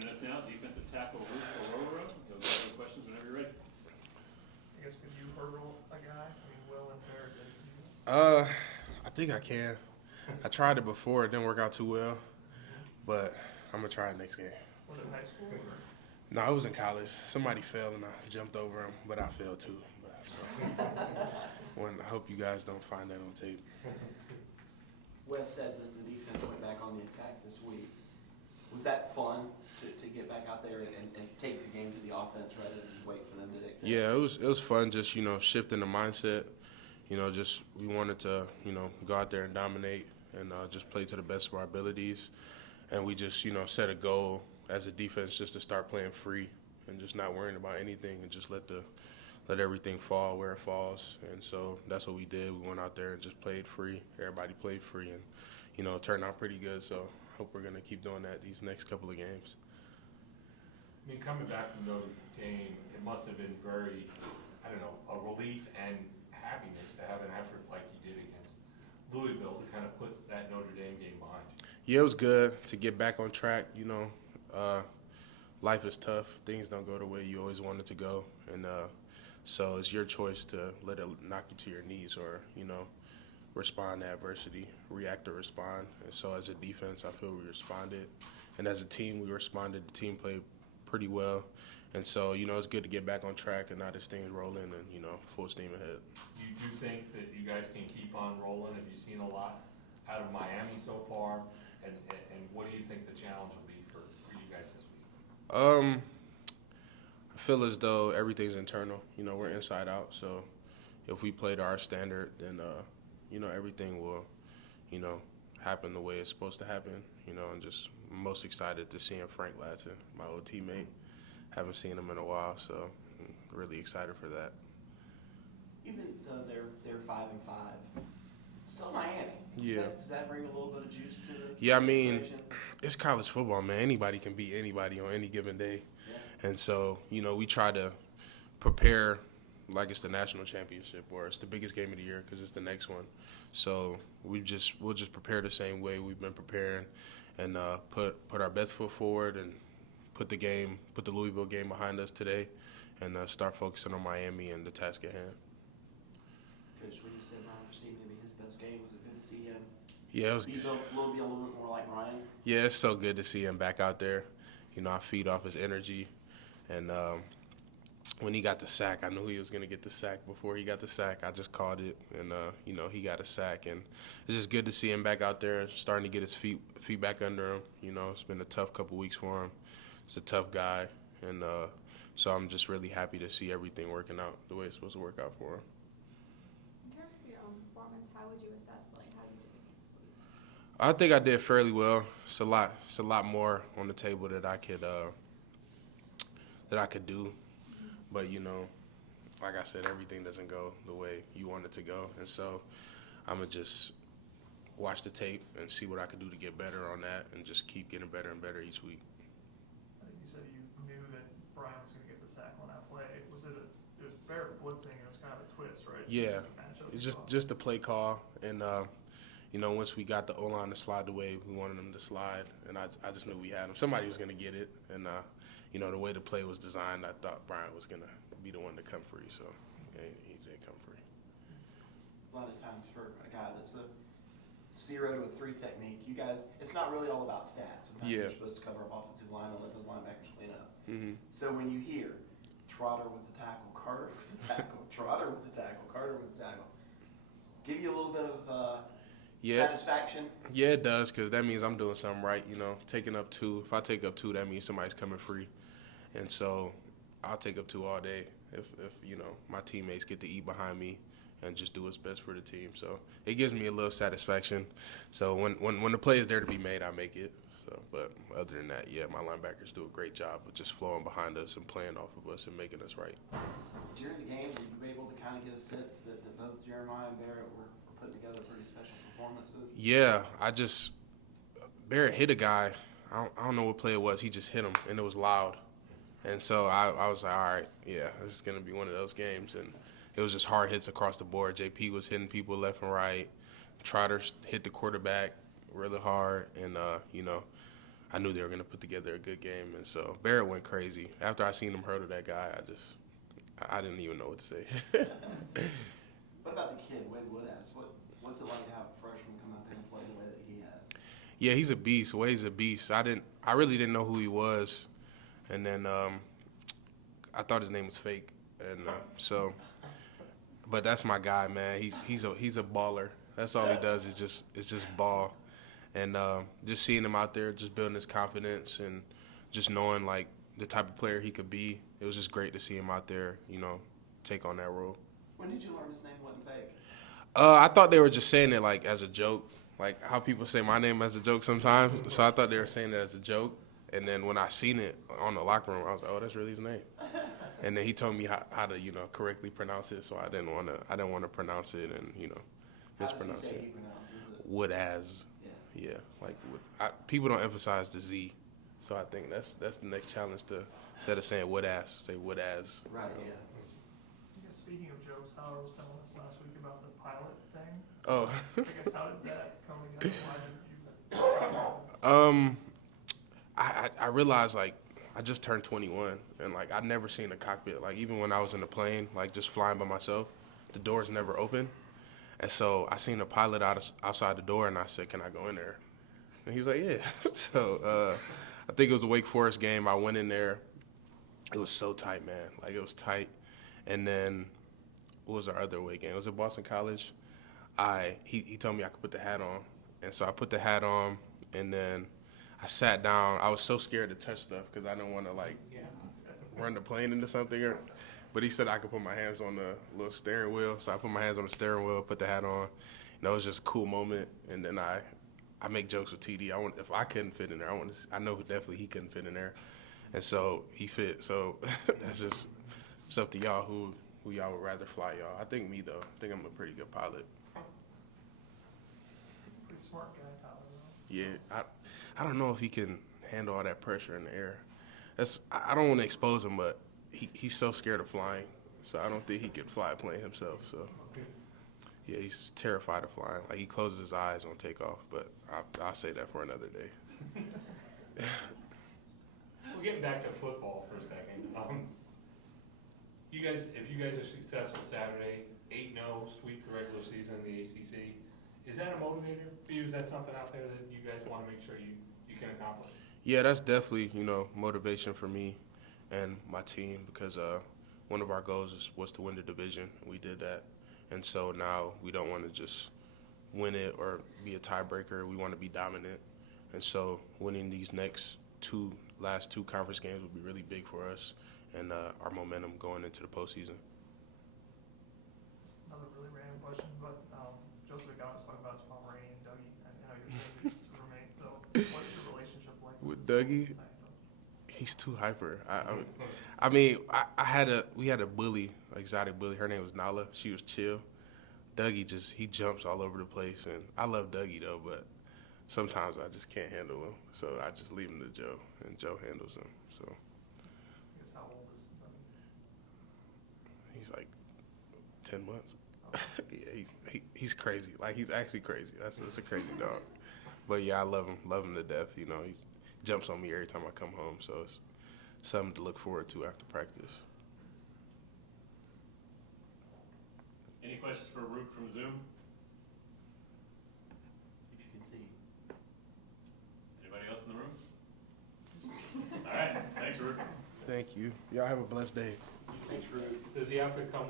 Joining us now, defensive tackle Ruke Orhorhoro. He'll get any questions whenever you're ready. I guess, could you hurdle a guy? I mean, Will and Barrett did. I think I can. I tried it before. It didn't work out too well, but I'm going to try it next game. Was it high school? Or? No, it was in college. Somebody fell, and I jumped over him, but I fell too. I hope you guys don't find that on tape. Wes said that the defense went back on the attack this week. Was that fun to get back out there and take the game to the offense rather than wait for them to dictate? Yeah, it was fun just, shifting the mindset. Just we wanted to, go out there and dominate and just play to the best of our abilities. And we just, set a goal as a defense just to start playing free and just not worrying about anything and just let everything fall where it falls. And so that's what we did. We went out there and just played free. Everybody played free and, it turned out pretty good. So I hope we're going to keep doing that these next couple of games. I mean, coming back from Notre Dame, it must have been very, a relief and happiness to have an effort like you did against Louisville to kind of put that Notre Dame game behind you. Yeah, it was good to get back on track. Life is tough. Things don't go the way you always want it to go. And so it's your choice to let it knock you to your knees or, respond to adversity, react or respond. And so as a defense, I feel we responded. And as a team, we responded. The team played pretty well. And so, it's good to get back on track and now this thing's rolling and, full steam ahead. You do think that you guys can keep on rolling? Have you seen a lot out of Miami so far? And what do you think the challenge will be for you guys this week? I feel as though everything's internal. We're inside out. So if we play to our standard, then, everything will, happen the way it's supposed to happen. And just most excited to see Frank Latson, my old teammate. Haven't seen him in a while, so I'm really excited for that. Even though they're 5-5, still Miami. Yeah. Does that bring a little bit of juice to the Yeah, I mean, equation? it's college football, man. Anybody can beat anybody on any given day. Yeah. And so, we try to prepare like it's the national championship or it's the biggest game of the year because it's the next one. So we'll just prepare the same way we've been preparing and put our best foot forward and put the Louisville game behind us today and start focusing on Miami and the task at hand. Coach, when you said Bryan Bresse maybe his best game, was it good to see him? Yeah, it was. Be a little bit more like Ryan. Yeah, it's so good to see him back out there. I feed off his energy, and when he got the sack, I knew he was going to get the sack. Before he got the sack, I just called it, and he got a sack, and it's just good to see him back out there, starting to get his feet back under him. It's been a tough couple weeks for him. He's a tough guy, and so I'm just really happy to see everything working out the way it's supposed to work out for him. In terms of your own performance, how would you assess how you did against Louisville? I think I did fairly well. It's a lot more on the table that I could do, but like I said, everything doesn't go the way you want it to go, and so I'm gonna just watch the tape and see what I can do to get better on that, and just keep getting better and better each week. I think you said you knew that Bryan was going to get the sack on that play. It was Barrett blitzing. It was kind of a twist, right? Yeah, it's just the play call, and once we got the O-line to slide the way we wanted them to slide, and I just knew we had them. Somebody was going to get it, and the way the play was designed, I thought Bryan was going to be the one to come free, so yeah, he did come free. A lot of times for a guy that's a 0 to a 3 technique, you guys, it's not really all about stats. Sometimes Yeah. you're supposed to cover up offensive line and let those linebackers clean up. Mm-hmm. So when you hear Trotter with the tackle, Carter with the tackle, Trotter with the tackle, Carter with the tackle, give you a little bit of satisfaction? Yeah, it does, because that means I'm doing something right, taking up 2. If I take up 2, that means somebody's coming free. And so I'll take up 2 all day if my teammates get to eat behind me and just do what's best for the team. So it gives me a little satisfaction. So when the play is there to be made, I make it. So, but other than that, yeah, my linebackers do a great job of just flowing behind us and playing off of us and making us right. During the game, were you able to kind of get a sense that both Jeremiah and Barrett were putting together pretty special performances? Yeah, Barrett hit a guy. I don't know what play it was. He just hit him, and it was loud. And so I was like, all right, yeah, this is going to be one of those games. And it was just hard hits across the board. JP was hitting people left and right. Trotter hit the quarterback really hard. And, I knew they were going to put together a good game. And so Barrett went crazy. After I seen him hurdle that guy, I didn't even know what to say. What about the kid, Wade Woodaz? What's it like to have a freshman come out there and play the way that he has? Yeah, he's a beast. Wade's a beast. I really didn't know who he was. And then I thought his name was fake. And but that's my guy, man. He's a baller. That's all he does is just ball. And just seeing him out there, just building his confidence and just knowing, like, the type of player he could be, it was just great to see him out there, take on that role. When did you learn his name wasn't fake? I thought they were just saying it, like, as a joke, like how people say my name as a joke sometimes. So I thought they were saying it as a joke. And then when I seen it on the locker room, I was like, oh, that's really his name. And then he told me how to, correctly pronounce it. So I didn't want to pronounce it and, mispronounce How does he say it. he pronounces it? Woodaz. Yeah, like people don't emphasize the Z, so I think that's the next challenge to instead of saying Woodaz, say Woodaz. Right, yeah. I guess speaking of jokes, Howard was telling us last week about the pilot thing. Oh. I guess how did that come together? Why didn't you? I realized, like, I just turned 21 and, like, I'd never seen a cockpit. Like, even when I was in the plane, like, just flying by myself, the doors never open. And so I seen a pilot outside the door, and I said, can I go in there? And he was like, yeah. So I think it was a Wake Forest game. I went in there. It was so tight, man. Like, it was tight. And then what was our other away game? It was at Boston College. He told me I could put the hat on. And so I put the hat on, and then I sat down. I was so scared to touch stuff because I didn't want to, like, run the plane into something. But he said I could put my hands on the little steering wheel. So I put my hands on the steering wheel, put the hat on. And that was just a cool moment. And then I make jokes with TD. If I couldn't fit in there, I know definitely he couldn't fit in there. And so he fit. So that's just it's up to y'all who y'all would rather fly, y'all. I think me, though. I think I'm a pretty good pilot. He's a pretty smart guy, Tyler, though. Yeah, I don't know if he can handle all that pressure in the air. I don't want to expose him, but he's so scared of flying, so I don't think he could fly a plane himself. So, yeah, he's terrified of flying. Like, he closes his eyes on takeoff, but I'll say that for another day. We're getting back to football for a second. If you guys are successful Saturday, 8-0, sweep the regular season in the ACC, is that a motivator for you? Is that something out there that you guys want to make sure you can accomplish? Yeah, that's definitely, motivation for me and my team because one of our goals was to win the division. We did that. And so now we don't want to just win it or be a tiebreaker. We want to be dominant. And so winning these last two conference games would be really big for us and our momentum going into the postseason. Another really random question, but Joseph Ngata was talking about his Pomeranian, Dougie. I know you're saying these two roommate. So what is your relationship like With Dougie? He's too hyper. We had a bully, exotic bully. Her name was Nala. She was chill. Dougie he jumps all over the place, and I love Dougie though, but sometimes I just can't handle him. So I just leave him to Joe, and Joe handles him. So I guess how old is Dougie? he's like 10 months. Yeah, he's crazy. Like, he's actually crazy. That's a crazy dog. But yeah, I love him to death. He jumps on me every time I come home, so it's something to look forward to after practice. Any questions for Ruke from Zoom? If you can see. Anybody else in the room? All right, thanks, Ruke. Thank you. Y'all have a blessed day. Thanks, Rude. Does the outfit come